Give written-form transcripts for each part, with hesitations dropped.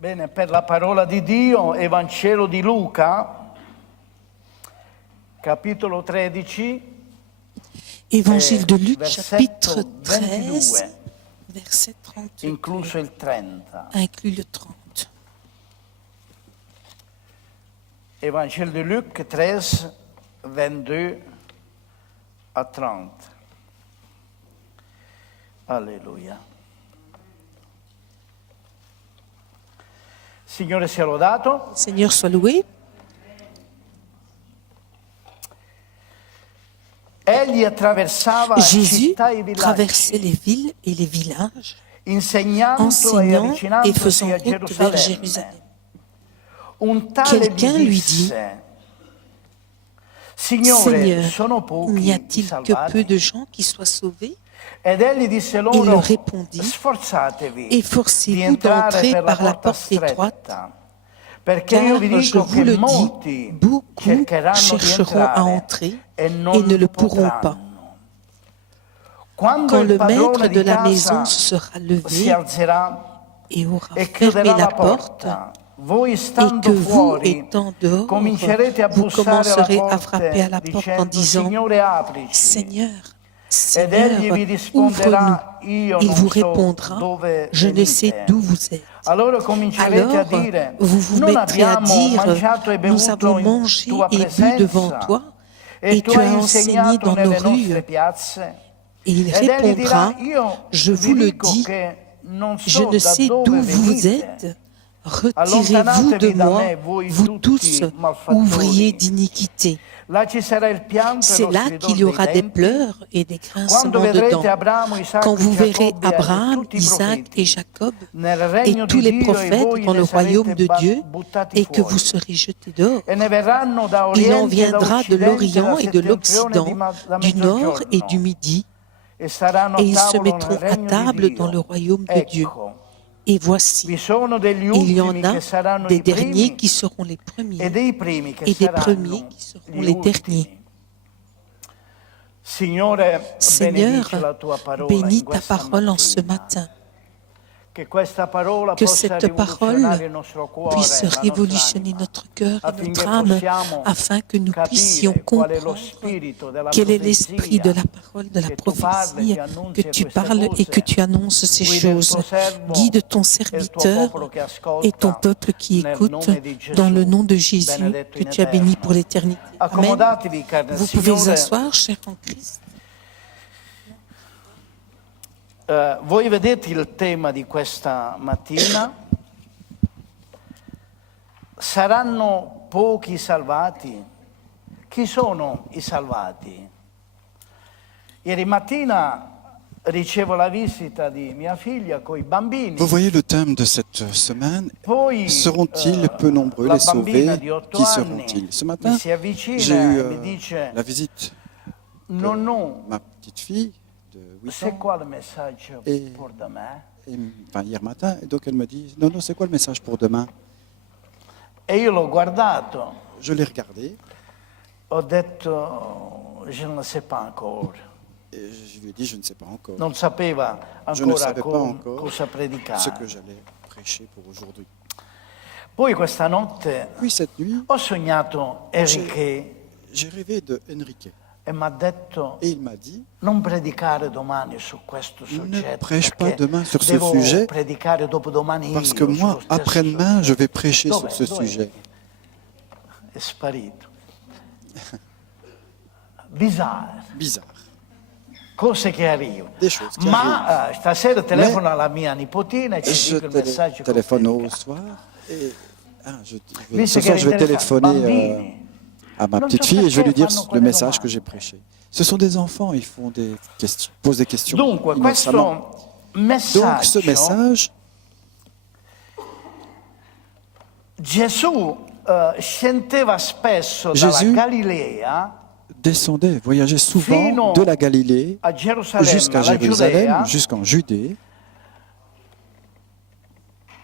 Bene, per la parola di Dio, Evangelo di Luca, capitolo 13, Évangile de Luc, chapitre versetto 13, 22, verset 32, incluso il 30. inclus le 30. Evangelo di Luc 13, 22 a 30. Alleluia. Signore sia lodato. Seigneur soit loué. Egli attraversava Jésus città e traversait villaggi, les villes et les villages, insegnando e enseignant et avvicinandosi faisant a route vers Gerusalemme. Jérusalem. Un tale Quelqu'un gli lui disse: Signore, Seigneur, sono n'y pochi i a-t-il que salvati? peu de gens qui soient sauvés? Ed egli disse Il loro: leur répondit, Sforzatevi di efforcez-vous entrare d'entrer per la par la porta porte étroite, stretta, perché io vi car je dico vous che le dis, molti beaucoup cercheranno di chercheront à entrare entrer e et non ne le pourront pas. potranno. Quando Quand il le padrone maître de di la maison casa se sera si levé alzerà et aura e fermé chiuderà la la porte, porta, voi et stando que vous, fuori étant dehors, comincerete a vous bussare alla commencerez à frapper à porte la porte en dicendo: disant, Signore, aprici. Seigneur, Ed egli Seigneur, vi ouvre-nous. risponderà: Io Il non vous so répondra, dove je ne sais venite. d'où vous êtes. Allora comincerete a Alors, dire: vous vous Non mettrez à abbiamo dire, mangiato e nous avons bevuto in mangé tua et bu devant presenza toi, e et tu tu hai as enseigné insegnato dans nos nelle nostre rues. piazze? Et il Ed egli dirà: répondra, Io je vi vous le dico dis, che non je so ne da sais dove d'où vous venite. êtes. Retirez-vous Allontanatevi de da moi, me, voi vous tous, tutti ouvriers malfattori. d'iniquité. Là ci sarà il pianto e C'est lo là stridor qu'il y dei aura des denti. pleurs et des Quando grincements de vedrete dents. Abramo, Quand Isacco e vous verrez Giacobbe e Abraham, tutti i Isaac et profeti Jacob nel et regno tous di les Dio e prophètes voi dans le ne royaume sarete de Dieu, buttati et que vous fuori. serez jetés dehors. E ne verranno da Il en oriente e da viendra de occidente, da l'Orient et de settentrione e l'Occident, da du Nord et du mezzogiorno, Midi, e saranno et a ils se tavola nel mettront à regno di table dans le Dio. royaume de Dieu. Ecco, Et voici, vi sono degli il y en ultimi a che saranno des i derniers primi qui seront les e premiers, dei primi che et des premiers saranno qui seront gli les derniers. ultimi. Signore, Seigneur, benedice la tua parola bénis in ta questa parole en ce mattina. matin. Che questa parola Que possa cette parole rivoluzionare il nostro puisse cuore, la nostra révolutionner anima, notre cœur et notre affinché âme, possiamo afin que nous puissions capire qual è lo comprendre spirito della quel est l'esprit de profezia la parole, de la che tu parli, prophétie, ti que annunzi tu queste parles et que cose. tu annonces ces Guida il choses. tuo servo Guide ton e il tuo serviteur popolo che et ton ascolta peuple qui nel écoute nome di dans le Gesù, nom de Jésus benedetto que in tu as béni pour eterno. l'éternité. Amen. Accomodatevi, cari del Vous pouvez vous Signore. asseoir, chers en Christ. Voi vedete il tema di questa mattina? Saranno pochi salvati? Chi sono i salvati? Ieri mattina ricevo la visita di mia figlia con i bambini. Vous voyez le thème de cette semaine. Poi Seront-ils peu nombreux la les bambina sauvés? di 8 Qui anni seront-ils? Ce mi matin, si avvicina j'ai eu e mi dice: la visite de nonno, ma petite fille de 8 c'est ans. quoi le messaggio Et- pour demain? Enfin, hier matin, et donc elle me dit, non, c'est quoi le message pour demain? E io l'ho guardato, Je l'ai regardé ho detto: je ne sais pas encore. et je lui ai dit, je ne sais pas encore. Non sapeva Je ne ancora savais pas encore cosa ce predicare. que j'allais prêcher pour aujourd'hui. Poi questa notte Puis cette nuit, ho sognato Enrique j'ai rêvé de Enrique e mi ha detto: et il m'a dit, non predicare domani su questo soggetto, prêche pas perché demain sur ce devo sujet, predicare dopodomani parce io que moi, sullo stesso après-demain, je soggetto. vais prêcher Dov'è? sur ce Dov'è? sujet. È sparito. Bizarre. Cose che arrivano. Des choses qui Ma stasera telefono alla mia nipotina e ci Je dico il messaggio che ho téléphone au predicato. soir et Visto ce che soir je vais interessa téléphoner bambini. à ma Non petite so fille et je vais lui perché dire fanno le quelle message que domande. j'ai prêché. Ce sont des enfants, ils font des questions, posent des questions Dunque, innocemment. questo Donc ce messaggio, message, Gesù scendeva spesso Gesù dalla Galilea descendait, voyageait souvent fino de la Galilée a Gerusalemme, jusqu'à alla Jérusalem, Giudea, jusqu'en Judée,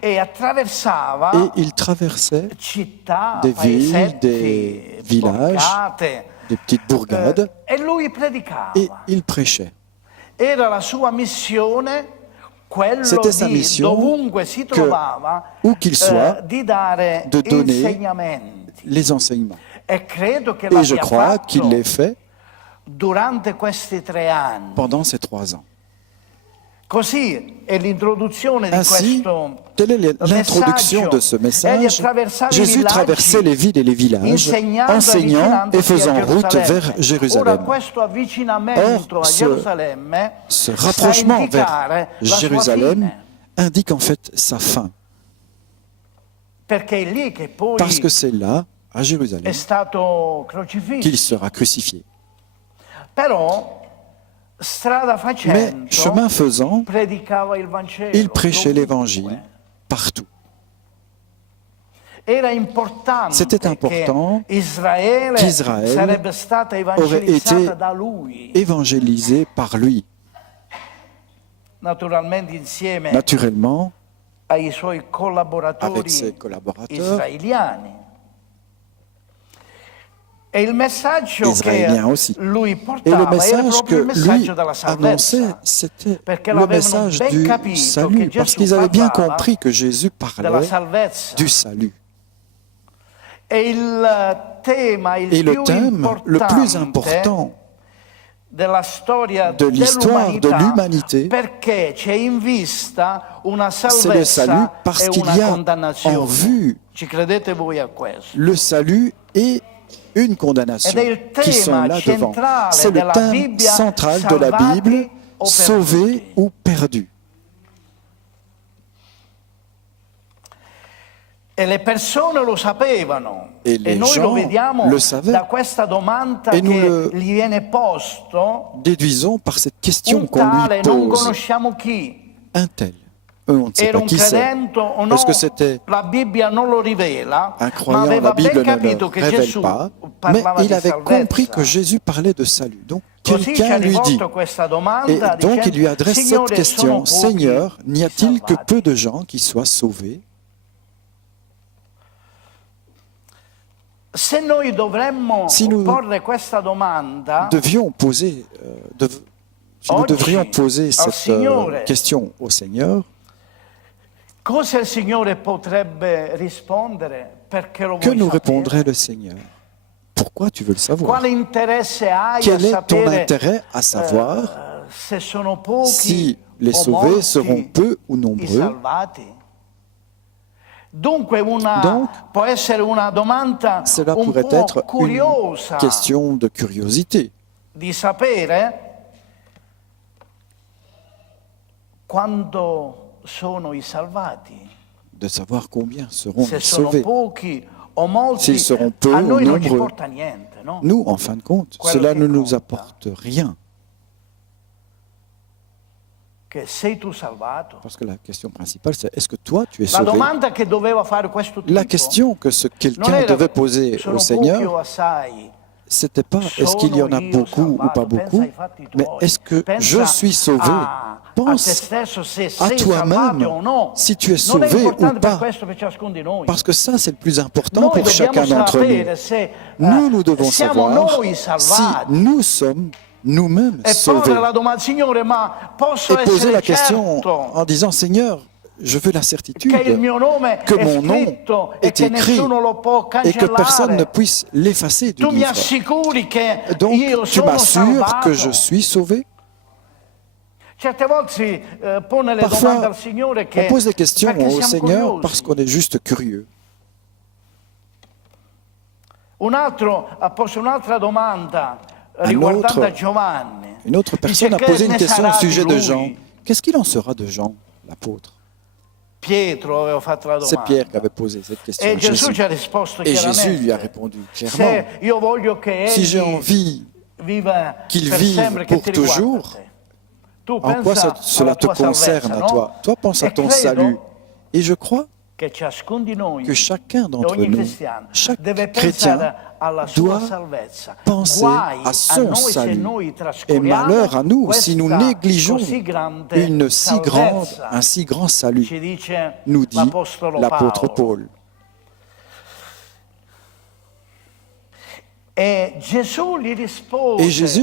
e attraversava et il traversait città, des villes, paesetti, des villages, borgate, des petites bourgades, e lui predicava. et il prêchait. Era la sua missione quello C'était sa di mission dovunque si que, trovava où qu'il soit, di dare de donner insegnamenti. les enseignements. E credo che Et je l'abbia crois qu'il fatto l'ait fait durante questi 3 anni. pendant ces 3 ans. Così è l'introduzione di Ainsi, questo quelle est l'introduction de ce message? Jésus traversait les villes et les villages, enseignant et faisant route vers Ora Jérusalem. questo avvicinamento Or, a Gerusalemme Ce sta a rapprochement indicare vers la sua Jérusalem fine, indique en fait sa fin, perché è lì che poi parce que c'est là, à è Jérusalem, stato crocifisso. qu'il sera crucifié. Però strada Mais facendo chemin faisant, predicava il Vangelo. il prêchait dovunque. l'évangile partout. Era importante C'était important qu'Israël sarebbe stata aurait été evangelizzata da lui, évangélisé par lui, naturalmente insieme naturellement, ai suoi avec collaboratori ses collaborateurs israeliani. E il messaggio israéliens che aussi. lui Et le portava era message proprio que il messaggio lui della annonçait, salvezza, c'était perché le l'avevano message ben du capito salut, che parce Gesù qu'ils avaient bien parlava compris que Jésus della parlait salvezza. du salut. E il tema Et le thème le plus important della storia de l'histoire de l'humanité, perché c'è in vista una c'est le salvezza salut parce e qu'il una y a en condannazione. vue Ci credete voi a questo? le salut et une condamnation Ed è il qui sont tema là devant. centrale C'est le della thème Bibbia, central de la salvati Bible, o sauvé perduti. ou perdu. E le persone lo sapevano E e les noi lo gens vediamo le savaient. da questa domanda E nous che le gli viene posto, Déduisons par cette question un qu'on lui tale non pose. conosciamo chi. Un tel. On ne sait Era pas un qui c'est. credente o no, Est-ce que c'était la Bibbia non lo rivela, un ma croyant? aveva La Bible ben ne capito le che révèle Gesù pas. Mais parlava il di avait compris salvezza. que Jésus parlait de salut. Donc Così ci ha quelqu'un lui dit. rivolto questa domanda Et donc dicendo, il lui adresse cette Signore, sono question. pochi Seigneur, n'y a-t-il que salvati? peu de gens qui soient sauvés? Se noi dovremmo Si nous porre questa domanda, Devions poser, si nous Oggi, devrions poser al cette Signore, question au Seigneur, cosa il Signore potrebbe rispondere? Perché lo que vuoi nous sapere? répondrait le Seigneur? Pourquoi tu veux le savoir? Quale interesse hai Quel a est ton sapere intérêt à savoir se sono pochi si les o sauvés molti seront peu ou i nombreux? salvati? Dunque Donc, può essere una domanda Cela un pourrait po' être curiosa une question de curiosité. di sapere quando sono i salvati. De savoir combien seront Se les sono sauvés. pochi o molti, S'ils seront peu a ou noi non ci nombreux. porta niente, no? Nous, en fin de compte, Quello cela che ne nous conta. apporte rien. Che sei tu salvato? Parce que la question principale, c'est est-ce que toi, tu es La sauvé? domanda che doveva fare questo tipo La question que non quelqu'un era devait poser sono au pochi o Seigneur, assai. c'était pas est-ce qu'il y en a Sono io beaucoup ou pas salvato. beaucoup, Pensa ai fatti mais tuoi. est-ce que Pensa je suis sauvé? a te Pense stesso se à sei toi-même salvato o no. si tu es Non è sauvé importante ou per pas. questo per ciascuno di noi. Parce que ça, c'est le plus important Noi pour dobbiamo chacun d'entre nous. sapere se Nous devons siamo savoir noi si salvati. nous sommes nous-mêmes E sauvés. porre la domanda, Signore, ma posso Et poser essere la question certo en disant, Seigneur, je veux la certitude che il mio nome que è mon nom scritto e est che écrit nessuno lo può et que personne ne cancellare. puisse l'effacer du Tu mi livre. assicuri che Donc, io tu sono m'assures salvato. que je suis sauvé? Certe volte si pone le domande Parfois, al Signore che on pose des questions perché au siamo Seigneur curiosi. parce qu'on est juste curieux. Un altro ha posto un'altra domanda Un riguardante autre- Giovanni. Une autre personne a Dice, posé che une ne question au sarà di sujet de lui? Jean. Qu'est-ce qu'il en sera de Jean, l'apôtre? Pietro aveva fatto la C'est domanda. Pierre qui avait posé cette question E à Gesù Jésus. ci ha risposto Et Jésus chiaramente. lui a répondu clairement, Se io voglio che si j'ai egli envie viva qu'il per vive sempre, che pour ti riguarda toujours, a te. Tu en quoi pensa cela alla te tua concerne salvezza, à no? toi? Toi, pense à E ton credo salut. Et je crois che ciascuno di noi, que chacun d'entre ogni nous, cristiano, chaque deve chrétien pensare alla sua doit salvezza. penser Guai à son noi se salut. noi Et trascuriamo malheur à nous si nous questa négligeons così grande un si salvezza. grand salut, Ci dice nous dit l'Apostolo l'apôtre Paolo. Paul. Et Jésus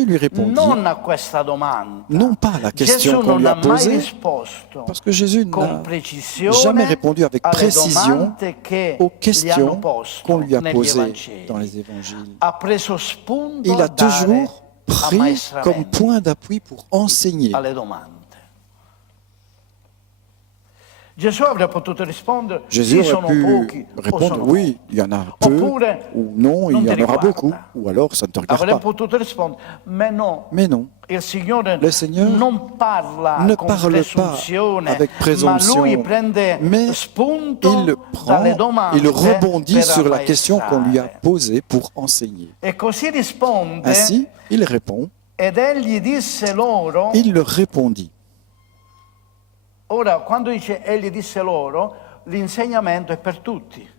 lui répondit, non pas à la question qu'on lui a posée, parce que Jésus n'a jamais répondu avec précision aux questions qu'on lui a posées dans les évangiles. Il a toujours pris comme point d'appui pour enseigner. Jésus aurait pu répondre oui, il y en a peu, ou non, il y en aura beaucoup, ou alors ça ne te regarde pas. Mais non, le Seigneur ne parle pas avec présomption, mais il rebondit sur la question qu'on lui a posée pour enseigner. Ainsi, il répond, il leur répondit.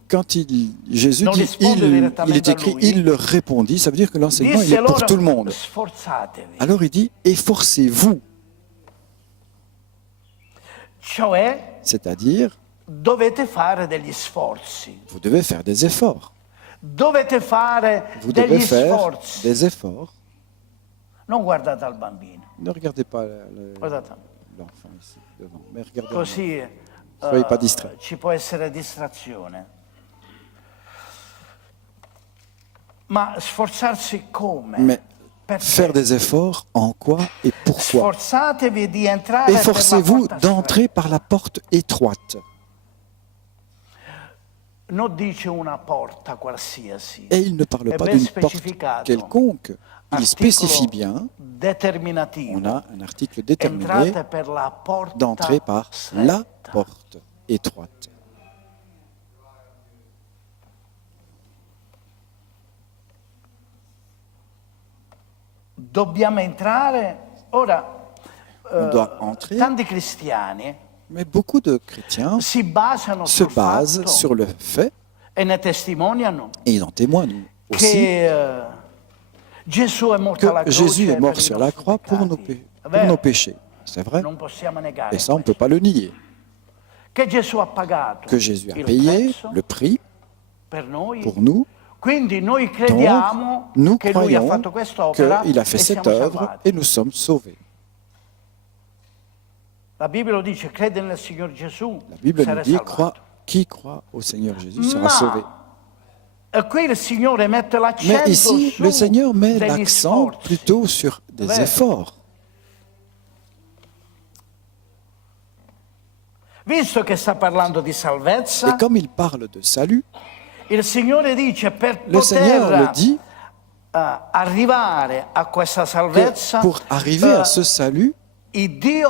Quand Jésus dit, il est écrit, il leur répondit, ça veut dire que l'enseignement, il est pour tout le monde. Alors il dit, efforcez-vous. C'est-à-dire, vous devez faire des efforts. Vous devez faire des efforts. Ne regardez pas l'enfant ici devant, mais regardez. Così soyez pas distrait. Ci può essere distrazione. Ma sforzarsi come? Mais faire des efforts en quoi et pourquoi? Efforcez-vous d'entrer par la porte étroite. Et il ne parle pas d'une porte quelconque. Il spécifie bien, on a un article déterminé, d'entrer par la porte étroite. On doit entrer, mais beaucoup de chrétiens se basent sur le fait, et ils en témoignent aussi, que Jésus est mort sur la croix pour nos péchés. C'est vrai. Et ça, on ne peut pas le nier. Que Jésus a payé le prix pour nous. Donc, nous croyons qu'il a fait cette œuvre et nous sommes sauvés. La Bible nous dit, qui croit au Seigneur Jésus sera sauvé. Mais ici, le Seigneur met l'accent plutôt sur des efforts. Et comme il parle de salut, le Seigneur le dit que pour arriver à ce salut, Dieu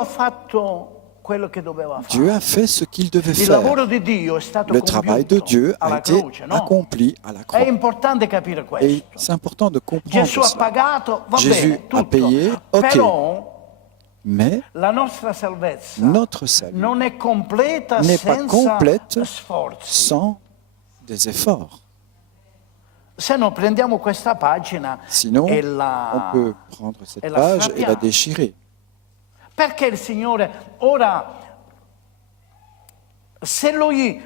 a fait ce qu'il devait faire. Le travail de Dieu a été accompli à la croix. Et c'est important de comprendre cela. Jésus a payé, ok. Mais notre salut n'est pas complète sans des efforts. Sinon, on peut prendre cette page et la déchirer. Perché il Signore ora, se Lui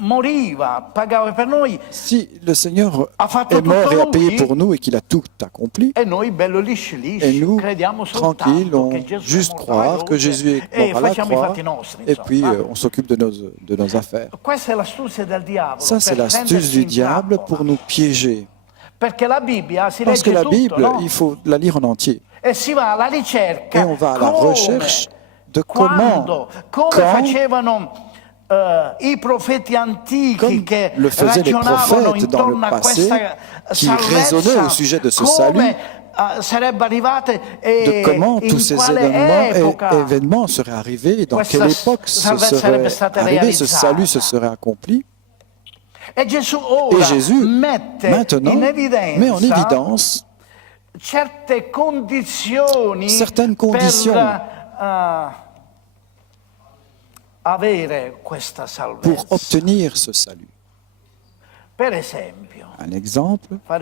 moriva, pagava per noi, si le Seigneur est mort et a payé pour nous et qu'il a tout accompli, et nous, tranquilles, on juste croire que Jésus est mort à la croix, et puis on s'occupe de nos affaires. Ça, c'est l'astuce du diable pour nous piéger. Parce que la Bible, il faut la lire en entier. Et on va à la recherche de comment, comme le faisaient les prophètes dans le passé, qui raisonnaient au sujet de ce salut, de comment tous ces événements seraient arrivés, dans quelle époque ce serait arrivé, ce salut se serait accompli. Et Jésus, maintenant, met en évidence certaines conditions pour obtenir ce salut. Un exemple, en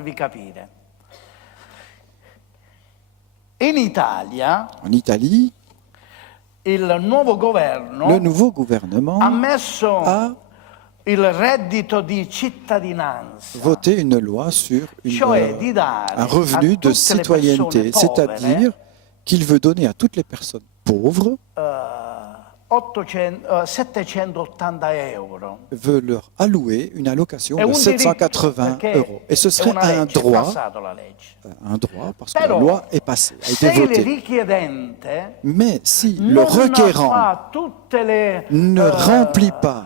Italie, le nouveau gouvernement a voter une loi sur un revenu de citoyenneté, c'est-à-dire qu'il veut donner à toutes les personnes pauvres, veut leur allouer une allocation de 780 €. Et ce serait un droit parce que la loi est passée, a été votée. Mais si le requérant ne remplit pas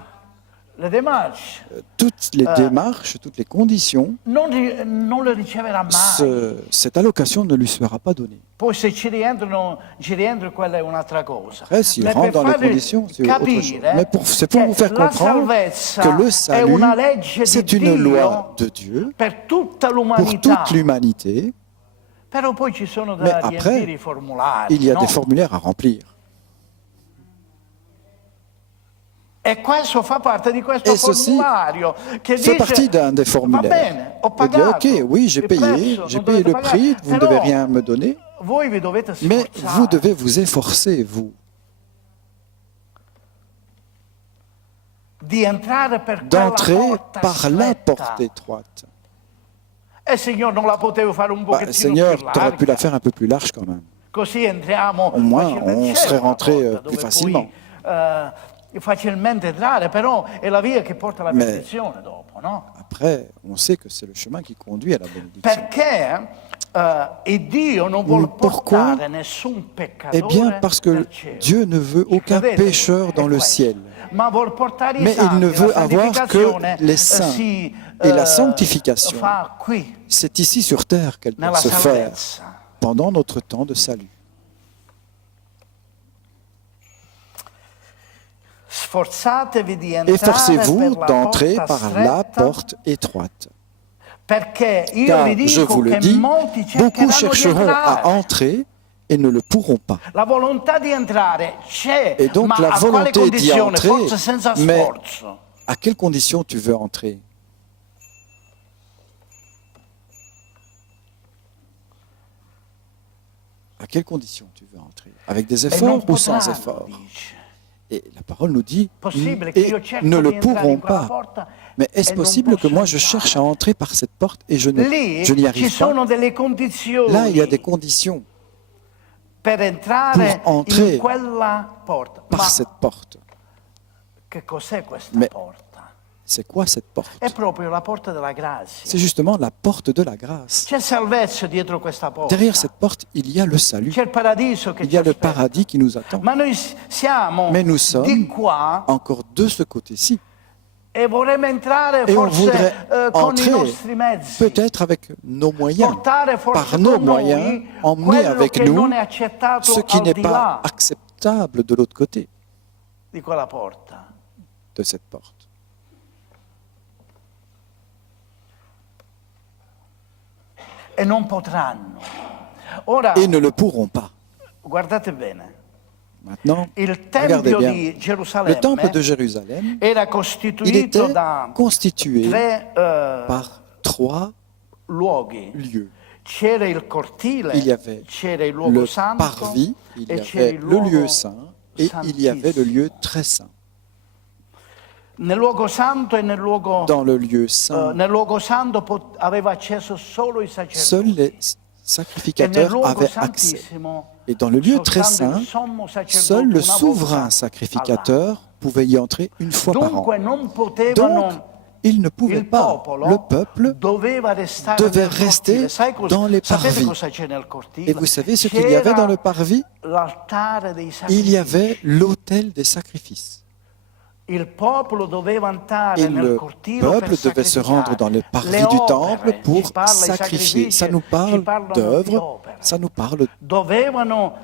toutes les démarches, toutes les conditions, cette allocation ne lui sera pas donnée. Après, s'il rentre dans les conditions, c'est autre chose. Mais c'est pour vous faire comprendre que le salut, c'est une loi de Dieu pour toute l'humanité. Mais après, il y a des formulaires à remplir. Et ceci fait partie d'un des formulaires. On dit, ok, oui, j'ai payé le prix, vous ne devez rien me donner, mais vous devez vous efforcer, vous, d'entrer par la porte étroite. Seigneur, tu aurais pu la faire un peu plus large quand même. Au moins, on serait rentré plus facilement. Mais après, on sait que c'est le chemin qui conduit à la bénédiction. Pourquoi? Eh bien, parce que Dieu ne veut aucun pécheur dans le ciel. Mais il ne veut avoir que les saints. Et la sanctification, c'est ici sur terre qu'elle doit se faire pendant notre temps de salut. Efforcez-vous d'entrer par la porte étroite. Car, je vous le dis, beaucoup chercheront à entrer et ne le pourront pas. Et donc la volonté d'y entrer, mais à quelles conditions tu veux entrer? À quelles conditions tu veux entrer? Avec des efforts ou sans efforts? Et la parole nous dit, et ne le pourront pas. Mais est-ce possible que moi je cherche à entrer par cette porte et je n'y arrive pas? Là, il y a des conditions pour entrer par cette porte. Mais c'est quoi cette porte? C'est justement la porte de la grâce. Derrière cette porte, il y a le salut. Il y a le paradis qui nous attend. Mais nous sommes encore de ce côté-ci. Et on voudrait entrer peut-être avec nos moyens, par nos moyens, emmener avec nous ce qui n'est pas acceptable de l'autre côté de cette porte. Et ne le pourront pas. Maintenant, regardez bien, le temple de Jérusalem, il était constitué par 3 lieux. Il y avait le parvis, il y avait le lieu saint et il y avait le lieu très saint. Dans le lieu saint, seuls les sacrificateurs avaient accès. Et dans le lieu très saint, seul le souverain sacrificateur pouvait y entrer une fois par an. Donc, il ne pouvait pas. Le peuple devait rester dans les parvis. Et vous savez ce qu'il y avait dans le parvis? Il y avait l'autel des sacrifices. Et le peuple devait se rendre dans le parvis du temple pour sacrifier. Ça nous parle d'œuvre, ça nous parle...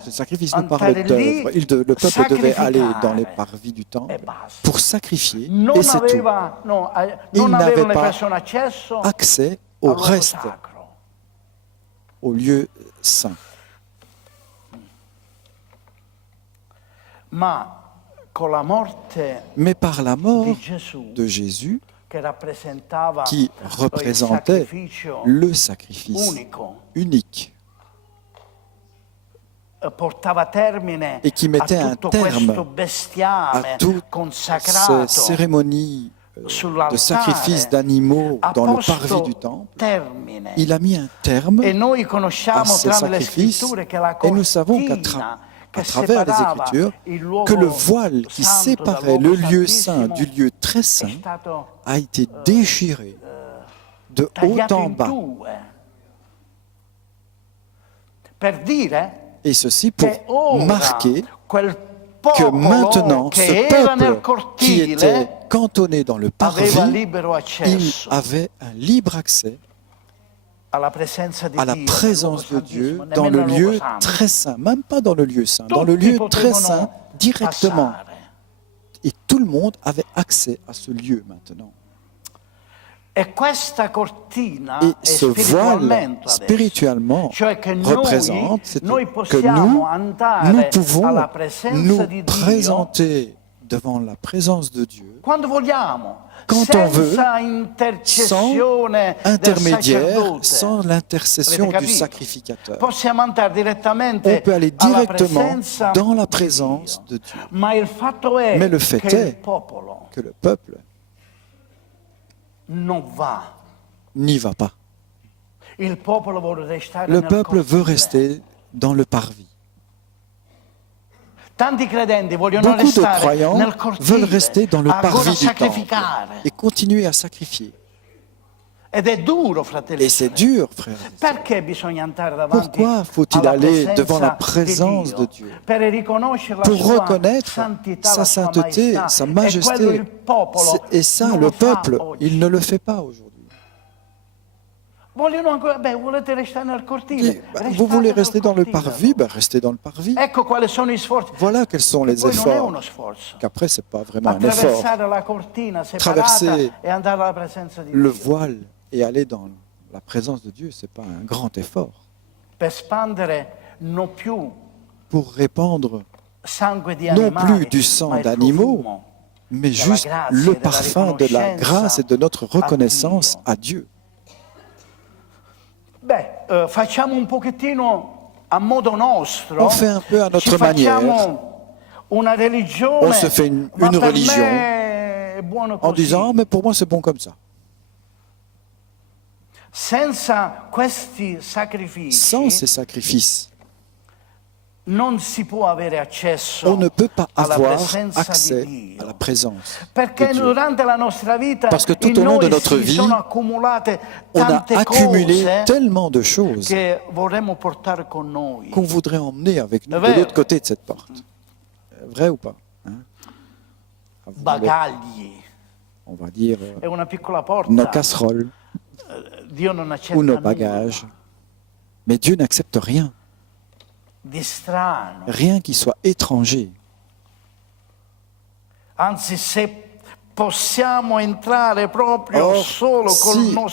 Ce sacrifice nous parle d'œuvre. Le peuple devait aller dans les parvis du temple pour sacrifier, et c'est tout. Il n'avait pas accès au reste, au lieu saint. Mais par la mort de Jésus, qui représentait le sacrifice unique et qui mettait un terme à toutes ces cérémonies de sacrifice d'animaux dans le parvis du temple, il a mis un terme à ces sacrifices, et nous savons qu'à travers les Écritures, que le voile qui séparait le lieu saint du lieu très saint a été déchiré de haut en bas. Et ceci pour marquer que maintenant, ce peuple qui était cantonné dans le parvis, il avait un libre accès à la présence de Dieu dans le lieu très saint, même pas dans le lieu saint, dans le lieu très saint directement. Et tout le monde avait accès à ce lieu maintenant. Et ce voile, spirituellement, représente que nous pouvons nous présenter devant la présence de Dieu quand on veut, sans intermédiaire, sans l'intercession du sacrificateur. On peut aller directement dans la présence de Dieu. Mais le fait est que le peuple n'y va pas. Le peuple veut rester dans le parvis. Beaucoup de croyants veulent rester dans le parvis du temple et continuer à sacrifier. Et c'est dur, frères et sœurs. Pourquoi faut-il aller devant la présence de Dieu? Pour reconnaître sa sainteté, sa majesté. Et ça, le peuple, il ne le fait pas aujourd'hui. Vous voulez rester dans le parvis? Restez dans le parvis. Voilà quels sont les efforts. Qu'après, ce n'est pas vraiment un effort. Traverser le voile et aller dans la présence de Dieu, ce n'est pas un grand effort. Pour répandre non plus du sang d'animaux, mais juste le parfum de la grâce et de notre reconnaissance à Dieu. On fait un peu à notre manière. On se fait une religion en disant « mais pour moi c'est bon comme ça ». Sans ces sacrifices, on ne peut pas avoir accès à la présence de Dieu. Parce que tout au long de notre vie, on a accumulé tellement de choses qu'on voudrait emmener avec nous de l'autre côté de cette porte. Vrai ou pas? On va dire nos casseroles ou nos bagages. Mais Dieu n'accepte rien. Rien qui soit étranger. Or, si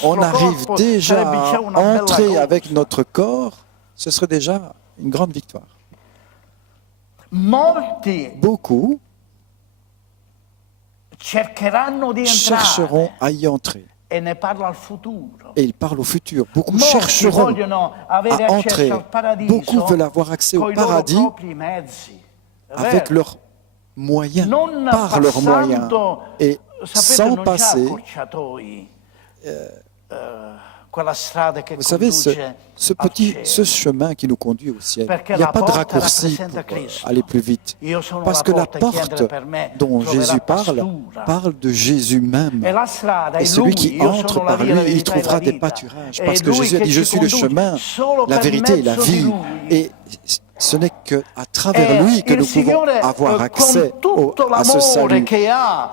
on arrive déjà à entrer avec notre corps, ce serait déjà une grande victoire. Beaucoup chercheront à y entrer. Et il parle au futur. Beaucoup chercheront à entrer. Beaucoup veulent avoir accès au paradis avec leurs moyens, par leurs moyens, et sans passer. Vous savez, ce chemin qui nous conduit au ciel, il n'y a pas de raccourci pour aller plus vite. Parce que la porte dont Jésus parle de Jésus même. Et celui qui entre par lui, il trouvera des pâturages. Parce que Jésus a dit, je suis le chemin, la vérité et la vie. Et ce n'est qu'à travers lui que nous pouvons avoir accès à ce salut.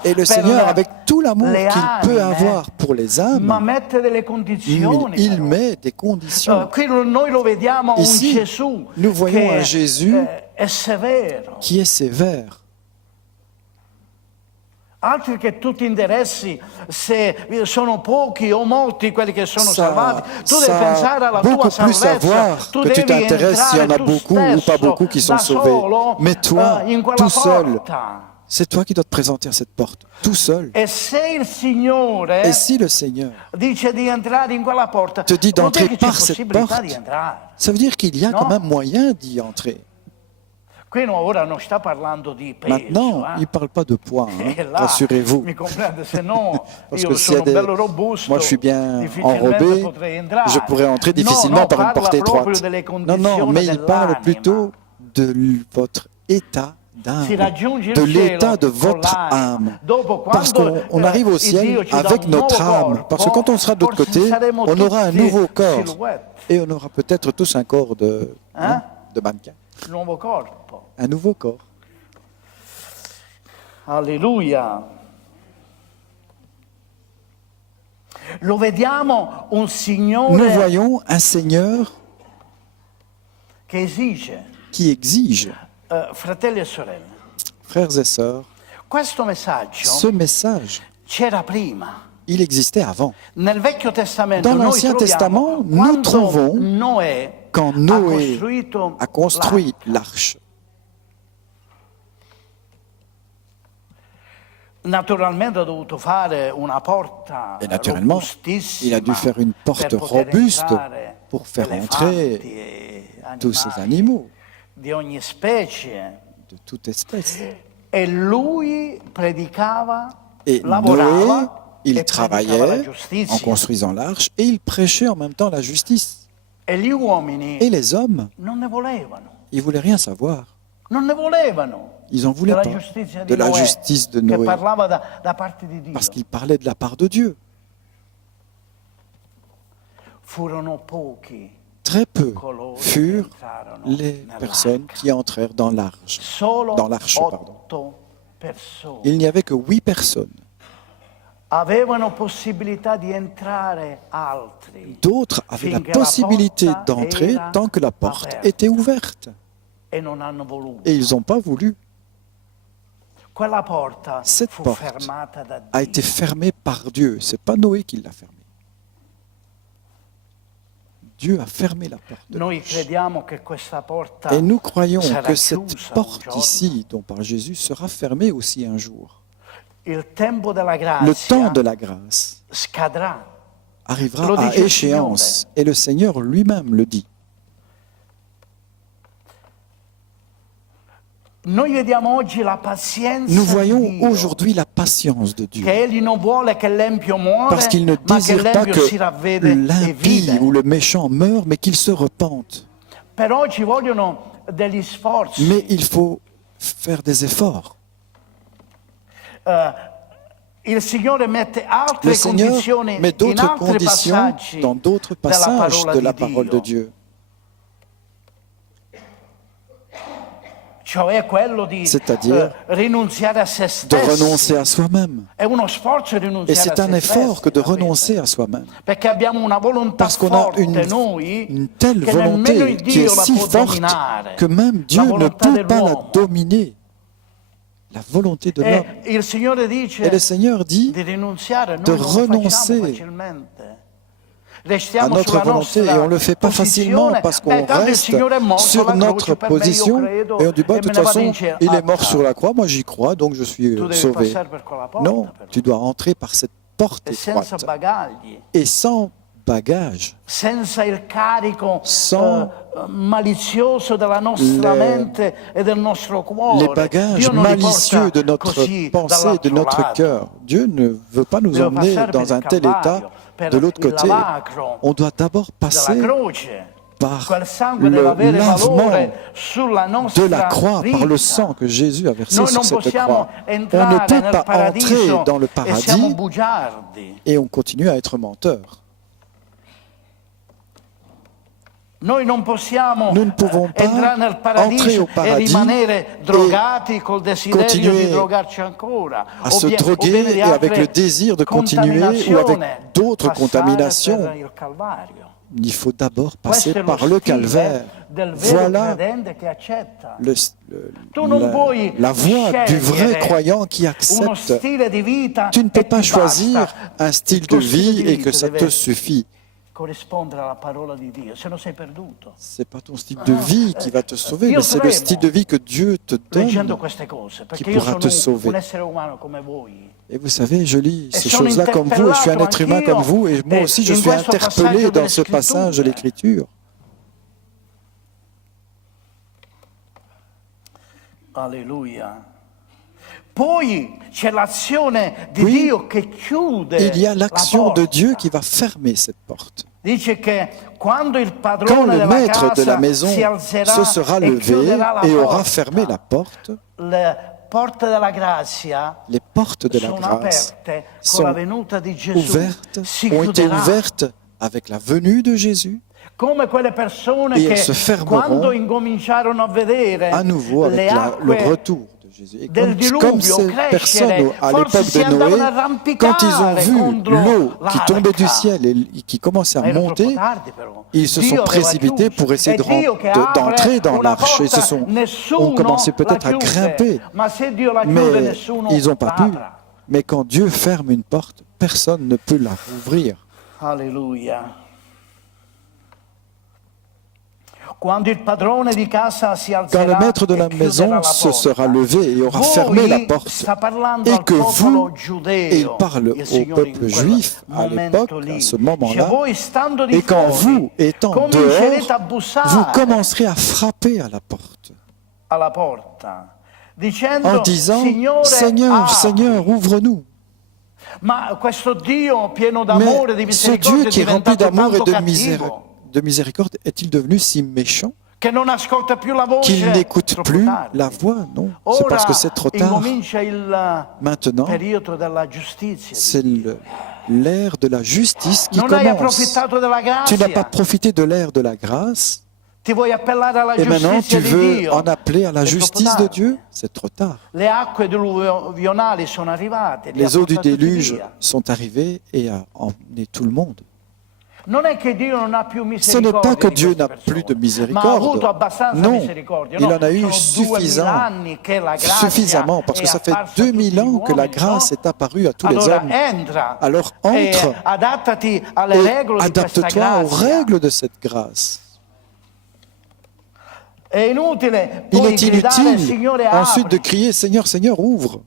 Et le Seigneur, avec tout l'amour qu'il peut avoir pour les âmes, il met des conditions. Ici, nous voyons un Jésus qui est sévère. Altri che tu ti interessi se sono pochi o molti quelli che sono salvati, tu devi pensare alla tua salvezza, tu devi t'intéresses s'il y en a beaucoup ou pas beaucoup qui sont sauvés. Mais toi, tout seul, c'est toi qui dois te présenter à cette porte, tout seul. Et si le Seigneur te dit d'entrer par cette porte, ça veut dire qu'il y a quand même moyen d'y entrer. Maintenant, il ne parle pas de poids, hein, rassurez-vous. Parce que s'il y a des... Moi, je suis bien enrobé, je pourrais entrer difficilement par une porte étroite. Non, non, mais il parle plutôt de votre état d'âme, de l'état de votre âme. Parce qu'on arrive au ciel avec notre âme. Parce que quand on sera de l'autre côté, on aura un nouveau corps. Et on aura peut-être tous un corps de mannequin. Un nouveau corps. Alléluia. Nous voyons un Seigneur qui exige, fratelli e sorelle, frères et sœurs, ce message, il existait avant. Dans l'Ancien Testament, nous trouvons quand Noé a construit l'arche. Et naturellement, il a dû faire une porte robuste pour faire entrer tous ces animaux de toute espèce. Et Noé, il travaillait en construisant l'arche et il prêchait en même temps la justice. Et les hommes, ils ne voulaient rien savoir. Ils n'en voulaient pas de la justice de Noé, parce qu'il parlait de la part de Dieu. Très peu furent les personnes qui entrèrent dans l'arche. Il n'y avait que 8 personnes. D'autres avaient la possibilité d'entrer tant que la porte était ouverte. Et ils n'ont pas voulu. Cette porte a été fermée par Dieu. Ce n'est pas Noé qui l'a fermée. Dieu a fermé la porte de l'arche. Et nous croyons que cette porte ici, dont parle Jésus, sera fermée aussi un jour. Le temps de la grâce arrivera à échéance. Et le Seigneur lui-même le dit. Nous voyons aujourd'hui la patience de Dieu. Parce qu'il ne désire pas que l'impie ou le méchant meure, mais qu'il se repente. Mais il faut faire des efforts. Le Seigneur met d'autres conditions dans d'autres passages de la parole de Dieu. C'est-à-dire de renoncer à soi-même. Et c'est un effort que de renoncer à soi-même. Parce qu'on a une telle volonté qui est si forte que même Dieu ne peut pas la dominer. La volonté de l'homme. Et le Seigneur dit de renoncer à notre volonté, et on ne le fait pas facilement parce qu'on reste sur notre position et on dit bah, de toute façon il est mort sur la croix, moi j'y crois donc je suis sauvé. Non, tu dois entrer par cette porte étroite et sans bagage, sans les bagages malicieux de notre pensée, de notre cœur. Dieu ne veut pas nous emmener dans un tel état. De l'autre côté, on doit d'abord passer par le lavement de la croix, par le sang que Jésus a versé sur cette croix. On ne peut pas entrer dans le paradis et on continue à être menteur. Nous ne pouvons pas entrer au paradis et continuer à se droguer et avec le désir de continuer ou avec d'autres contaminations. Il faut d'abord passer par le calvaire. Voilà la voie du vrai croyant qui accepte. Tu ne peux pas choisir un style de vie et que ça te suffit. Ce n'est pas ton style de vie qui va te sauver, mais c'est le style de vie que Dieu te donne qui pourra te sauver. Et vous savez, je lis ces choses-là comme vous, et je suis un être humain comme vous, et moi aussi je suis interpellé dans ce passage de l'Écriture. Alléluia. Puis, c'è l'azione di Dio che chiude il y a l'action la de Dieu porta. qui va fermer cette porte. Dice che quando il Quand padrone le della maître de la casa maison si alzerà se sera e levé chiuderà la et aura porta, fermé la porte, le porte della grazia les portes de la sono grâce aperte con sont la venuta di Gesù. ouvertes, Si ont été chiuderà. ouvertes avec la venue de Jésus. Come quelle persone Et che elles se fermeront quando incominciarono a vedere à nouveau le avec le acque retour de Jésus. Et del comme diluvio ces crescere, personnes à forse l'époque si de andavano Noé, a arrampicare quand ils ont vu contro l'eau qui tombait du l'arca. ciel et qui commençait Ma à era monter, troppo tardi, però. ils se Dio sont aveva précipités chiuso. pour essayer È Dio che d'entrer apre dans una l'arche. Ils porta, ont commencé nessuno peut-être la à chiude. grimper, Ma se Dio la chiude, mais nessuno ils n'ont pas pu. l'apra. Mais quand Dieu ferme une porte, personne ne peut la rouvrir. Alleluia. Quando il padrone di casa si Quand alzerà le maître de la e chiuderà maison la se porta, sera levé et aura fermé la porte, sta parlando et al que popolo vous, giudeo, et il parle il au Signore in peuple quel juif à momento l'époque, lì. à ce Dice, moment-là, voi stando di et quand fuori, vous, étant comincerete a dehors, bussare vous commencerez à frapper à la porte alla porta, dicendo, en disant, Signore, Seigneur, apri. Seigneur, ouvre-nous. Ma questo Dio pieno d'amore, di Mais ce misericordia Dieu è qui est rempli diventato d'amour et tanto de miséricorde est-il devenu si méchant che non ascolta più la voce, qu'il n'écoute troppo plus tardi. la voix? Non, c'est parce que c'est trop tard. Incomincia il Maintenant, periodo della giustizia. c'est l'ère de la justice qui Non hai commence. approfittato della Tu n'as pas grazia. profité de l'ère de la grâce Ti vuoi appellare alla et maintenant tu giustizia di veux Dio. en appeler à la È troppo justice de tardi. Dieu? C'est trop tard. Le acque diluvionali sono arrivate. li ha Les eaux du portati tutti déluge via. sont arrivées et a emmené tout le monde. Non è che Dio non ha più Ce n'est pas que misericordia di Dieu queste n'a plus de persone, ma ha avuto miséricorde. abbastanza Non, misericordia. il No, en a eu sono 2000 anni che la grazia suffisamment, parce è que ça fait apparsa a tutti 2000 gli ans que la uomini, grâce no? est apparue à tous les Allora hommes. entra, Alors e entre adattati alle et regole di questa adapte-toi aux grazia. règles de cette grâce. È inutile Il poi est gridare inutile Signore ensuite de apri. crier Seigneur, Seigneur, ouvre.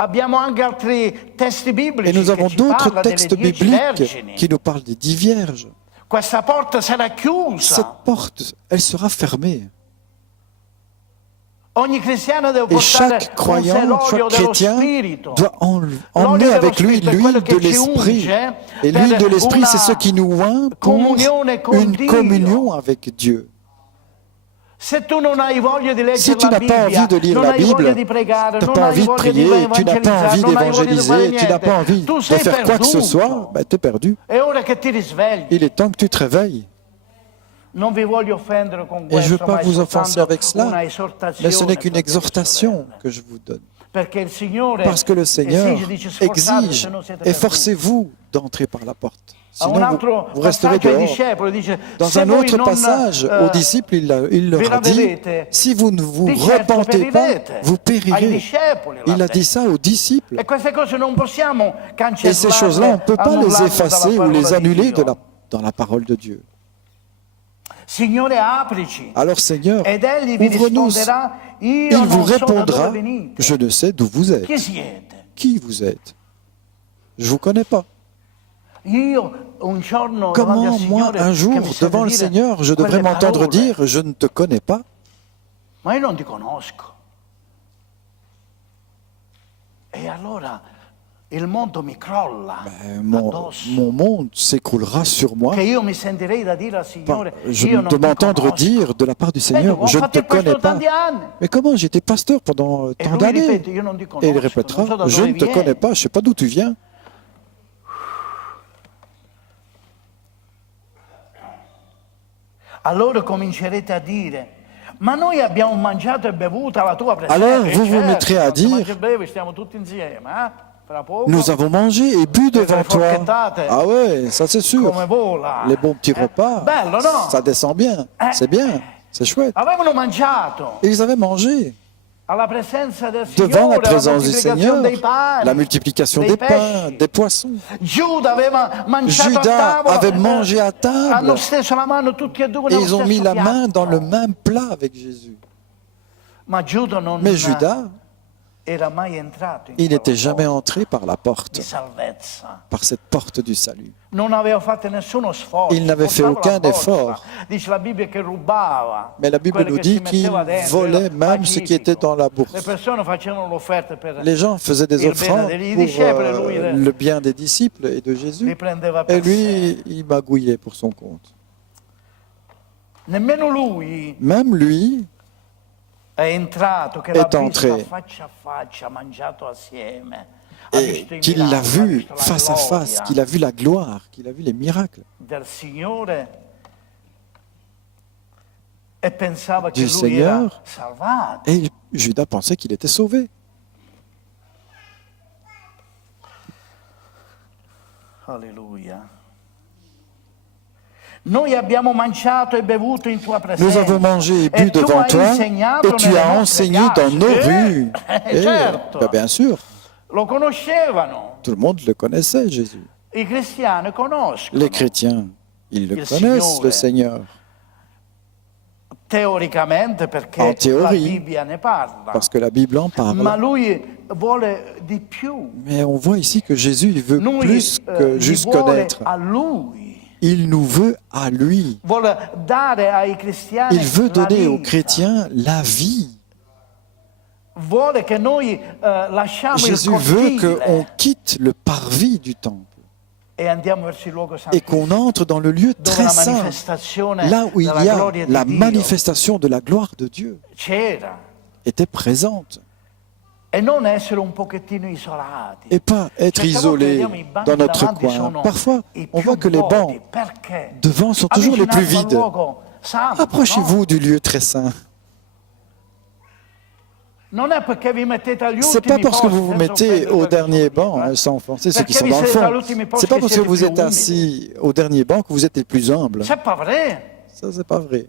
Abbiamo anche altri testi Et biblici nous che avons ci d'autres parlano delle textes 10 bibliques vergini. qui nous parlent des 10 vierges. Questa porta sarà chiusa. Cette porte, elle sera fermée. Ogni cristiano deve Et portare chaque con sé croyant, l'olio chaque dello chrétien Spirito. doit L'olio emmener dello avec lui Spirito è quello l'huile che de ci l'esprit. unge Et per l'huile de l'esprit, una c'est ce qui nous oint pour comunione con une Dio. communion avec Dieu. Se tu non hai voglia di leggere Si tu la n'as pas Bibbia, envie de lire non la hai voglia Bible, di pregare, tu n'as non pas hai envie de voglia di prier, tu n'as pas evangelizzare, envie non hai voglia di fare d'évangéliser, tu n'as pas niente, envie tu de sei faire quoi que ce soit, perduto. ben, tu es perdu. È ora che ti risvegli. Il est temps que tu te réveilles. Non vi voglio offendere con Et je ne questo, veux pas ma è vous offenser avec soltanto una cela, esortazione, mais ce n'est qu'une fratelli e exhortation sorelle. que je vous donne. Perché il Signore Parce que le Seigneur esige, dice, sforzatevi, exige, se no siete et perduti. forcez-vous d'entrer par la porte. A un Sinon, altro vous resterez passaggio ai dehors. discepoli dice, Dans se un voi autre non, passage, aux disciples, il leur a dit, ravvedete, si vous ne vous di certo repentez pas, perirete. vous Ai périrez. discepoli l'ha Il a detto. dit ça aux disciples. E queste cose non possiamo Et ces choses-là, on ne peut pas les annullarle effacer dalla ou les parola di annuler Dio. dans la parole de Dieu. Signore, aprici. Alors Seigneur, Ed egli vi ouvre-nous. risponderà, io Il vous non so da répondra, dove venite. je ne sais d'où vous êtes. Chi siete? Qui vous êtes? Je ne vous connais pas. Io un giorno davanti Comment al moi, Signore, un jour, che mi sente devant le dire Seigneur, je devrais quelle m'entendre parole, dire, je ne te connais pas? ma io non ti conosco. E allora il mondo mi crolla addosso. Mon monde s'écroulera sur moi. Che io mi sentirei da dire al Signore, io non De ti m'entendre conosco. dire de la part du Seigneur, ho je ne fatto te il pastor connais pas. tanti anni. Mais comment j'étais pasteur pendant E tant lui d'années? ripete, io non ti Et il conosco, non so répétera, da je dove ne te vieni. connais pas, je ne sais pas d'où tu viens. Allora comincerete a dire, ma noi abbiamo mangiato e bevuto alla tua presenza. Alors vous vous mettrez à dire, mangia e bevi, stiamo tutti insieme, fra poco, nous avons mangé et bu devant toi. Ah ouais, ça c'est sûr. come vola. Les bons petits repas, Bello, no? ça descend bien. C'est bien, c'est chouette. Avevano mangiato Et ils avaient mangé alla presenza del devant Signore, la présence du moltiplicazione Seigneur, dei pani, la multiplication dei des pains, pesci. des poissons. Giuda aveva mangiato Judas a tavola, avait mangé à table. hanno steso la mano tutti e due Et nello ils ont mis stesso la main piatto. dans le même plat avec Jésus. Ma Giuda non Mais Judas, Il n'était jamais entré par la porte, par cette porte du salut. Il n'avait fait aucun effort. Mais la Bible nous dit qu'il volait même ce qui était dans la bourse. Les gens faisaient des offrandes pour le bien des disciples et de Jésus. Et lui, il magouillait pour son compte. Même lui est entré et qu'il l'a vu face à face, qu'il a vu la gloire, qu'il a vu les miracles du Seigneur, et Judas pensait qu'il était sauvé. Alléluia. Nous avons mangé et bu devant toi, et tu as enseigné dans nos rues. Et, bien sûr, tout le monde le connaissait, Jésus. Les chrétiens, ils le connaissent, le Seigneur. En théorie, parce que la Bible en parle. Mais on voit ici que Jésus il veut plus que juste connaître. Il nous veut à lui. Il veut donner aux chrétiens la vie. Jésus veut qu'on quitte le parvis du temple et qu'on entre dans le lieu très saint, là où il y a la manifestation de la gloire de Dieu était présente. Et pas être isolé dans notre coin. Parfois, on voit que les bancs devant sont toujours les plus vides. Approchez-vous du lieu très saint. C'est pas parce que vous vous mettez au dernier banc, sans offenser ceux qui sont dans le fond. C'est pas parce que vous êtes assis au dernier banc que vous êtes les plus humbles. Ça, c'est pas vrai.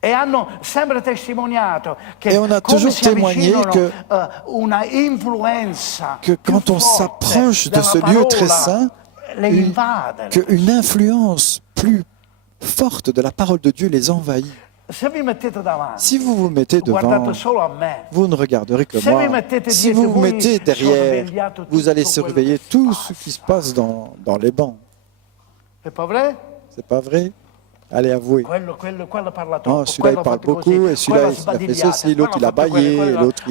Et on a toujours témoigné que quand on s'approche de ce lieu très saint, qu'une influence plus forte de la parole de Dieu les envahit. Si vous vous mettez devant, vous ne regarderez que moi. Si vous vous mettez derrière, vous allez surveiller tout ce qui se passe dans les bancs. C'est pas vrai? C'est pas vrai? Allez, avouez. Oh, celui-là, il parle beaucoup, et celui-là, il a fait ceci, l'autre, il a bâillé, l'autre,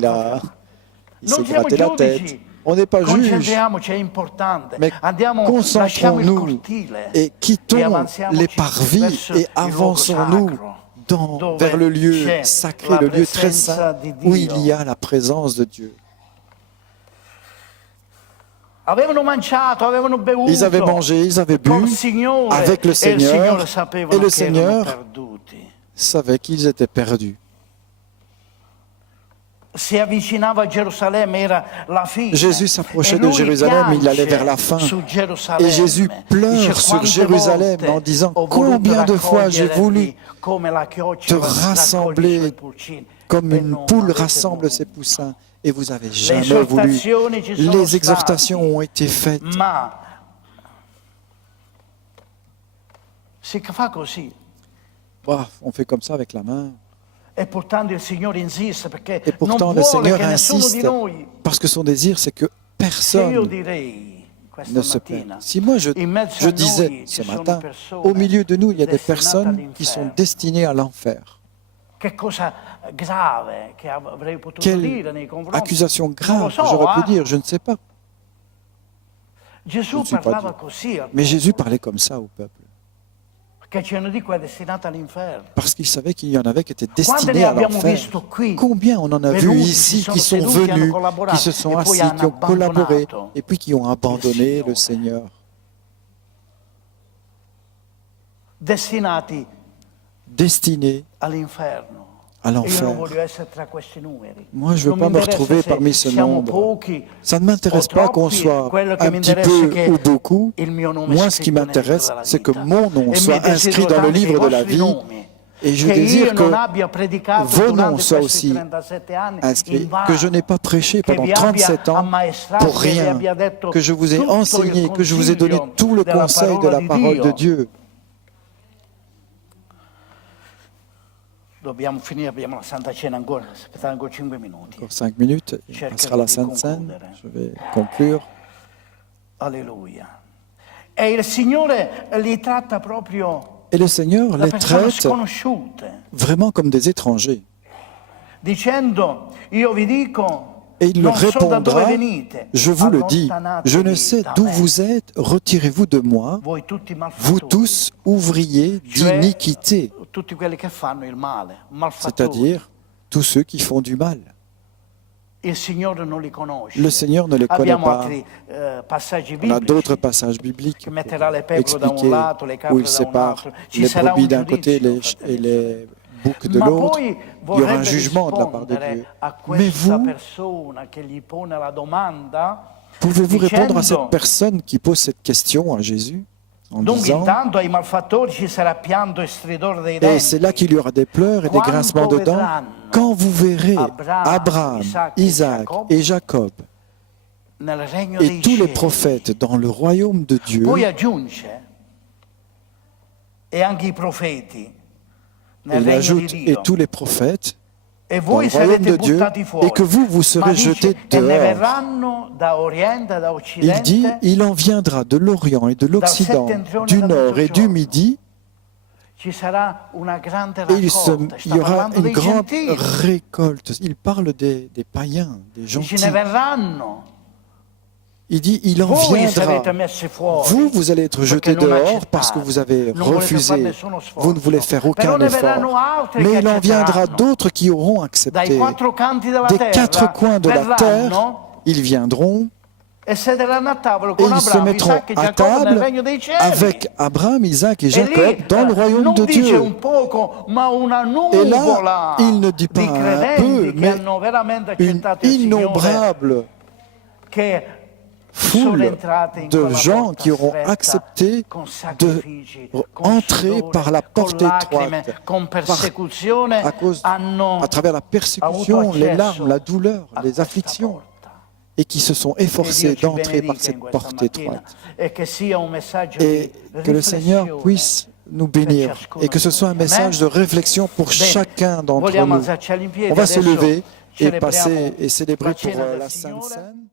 il s'est gratté la tête. On n'est pas juge, mais concentrons-nous et quittons les parvis et avançons-nous vers le lieu sacré, le lieu très saint, où il y a la présence de Dieu. Ils avaient mangé, ils avaient bu avec le Seigneur, et le Seigneur savait qu'ils étaient perdus. Jésus s'approchait de Jérusalem, il allait vers la fin. Et Jésus pleure sur Jérusalem en disant « Combien de fois j'ai voulu te rassembler comme une poule rassemble ses poussins, et vous n'avez jamais voulu. » Les exhortations ont été faites. On fait comme ça avec la main. Et pourtant le Seigneur insiste parce que son désir, c'est que personne ne se perde. Si moi je disais ce matin, au milieu de nous, il y a des personnes qui sont destinées à l'enfer. Quelle accusation grave j'aurais pu dire, je ne sais pas. Je ne suis pas Dieu. Mais Jésus parlait comme ça au peuple. Parce qu'il savait qu'il y en avait qui étaient destinés à l'enfer. Combien on en a vu ici qui sont venus, qui se sont assis, qui ont collaboré, et puis qui ont abandonné le Seigneur. Destinés à l'enfer. Moi, je ne veux pas me retrouver parmi ce nombre. Ça ne m'intéresse pas qu'on soit un petit peu ou beaucoup. Moi, ce qui m'intéresse, c'est que mon nom soit inscrit dans le livre de la vie. Et je désire que vos noms soient aussi inscrits, que je n'ai pas prêché pendant 37 ans pour rien, que je vous ai enseigné, que je vous ai donné tout le conseil de la parole de Dieu. Dobbiamo finire, abbiamo la Santa Cena ancora, aspettate ancora 5 minuti. Encore 5 minutes, il passera la Sainte Seine. Je vais conclure. Alleluia. E il Signore li tratta proprio Et le Seigneur da les persone traite sconosciute, vraiment comme des étrangers. dicendo, io vi dico, Et il leur non so da dove répondra, venite, je vous le dis, je ne allontanatevi sais da d'où me, vous êtes, retirez-vous de moi, voi tutti vous malfattori, tous ouvriers cioè d'iniquité, tutti quelli che fanno il male, malfattori. c'est-à-dire tous ceux qui font du mal. Il Signore non li conosce. Le Seigneur ne les connaît Abbiamo pas. altri passaggi On a d'autres biblici passages bibliques che pour metterà le pecore da un expliquer lato, le où capre il da un sépare altro. Ci les sarà un brebis d'un côté giudizio, et fratelli. les boucs de Ma l'autre. poi Il y aura un vorrebbe jugement de la part de Dieu. rispondere a Mais questa vous, persona che gli pone la domanda pouvez-vous répondre à cette dicendo, personne qui pose cette question à Jésus en dunque disant, intanto ai malfattori ci sarà pianto e stridore dei et c'est là denti. qu'il y aura des pleurs et des Quando grincements de dents, vedranno quand vous verrez Abraham, Abraham, Isaac et Isaac Jacob et Jacob nel regno et dei tous les cieli. prophètes dans le royaume de Dieu, Poi aggiunge, e anche i profeti et nel il regno di ajoute, et Dio. tous les prophètes E dans voi le royaume sarete de Dieu, buttati fuori. et que vous Ma serez dice, jetés e ne dehors. verranno da Oriente, da Il dit, Occidente, il en viendra de l'Orient et de l'Occident, du Nord et du Midi, ci sarà una grande et raccolta. il Sta y aura parlando une dei grande gentili. récolte. Il parle des païens, des Dice, gentils. ne verranno. Il dit, il en Voi viendra. sarete messi fuori. Vous allez être jetés perché non dehors accettate, parce que vous avez non volete fare refusé, nessuno sforzo. vous ne voulez faire Però aucun ne verranno effort. altri Mais che il en viendra accetteranno. d'autres qui auront Dai accepté. quattro canti della Des terra 4 coins de la terre, verranno ils viendront e sederanno a tavola et con ils se Abramo, mettront Isacco e à Giacobbe nel table regno dei cieli. avec Abraham, Isaac et E Jacob lì dans le royaume non de dice Dieu. un poco, ma una Et nuvola là, il ne dit pas di un credenti peu, che mais hanno veramente une accettato il Signore, innombrable che sono foule entrate in de quella gens porta qui auront stretta, accepté con de sacrifici, con entrer sudore, par la con porte lacrime, étroite, con persecuzione, à travers la persécution, avuto les accesso larmes, la douleur, a les questa afflictions, porta. et qui se sont Che efforcés Dio ci d'entrer par benedica in cette questa porte mattina étroite. e che sia un messaggio Et di que le Seigneur riflessione puisse nous bénir et que ce soit un message de réflexion pour Bene, chacun d'entre vogliamo nous. alzarci all'impiedi, On va se adesso lever et celebriamo passer et célébrer la pour cena del la Sainte Signore. Seine.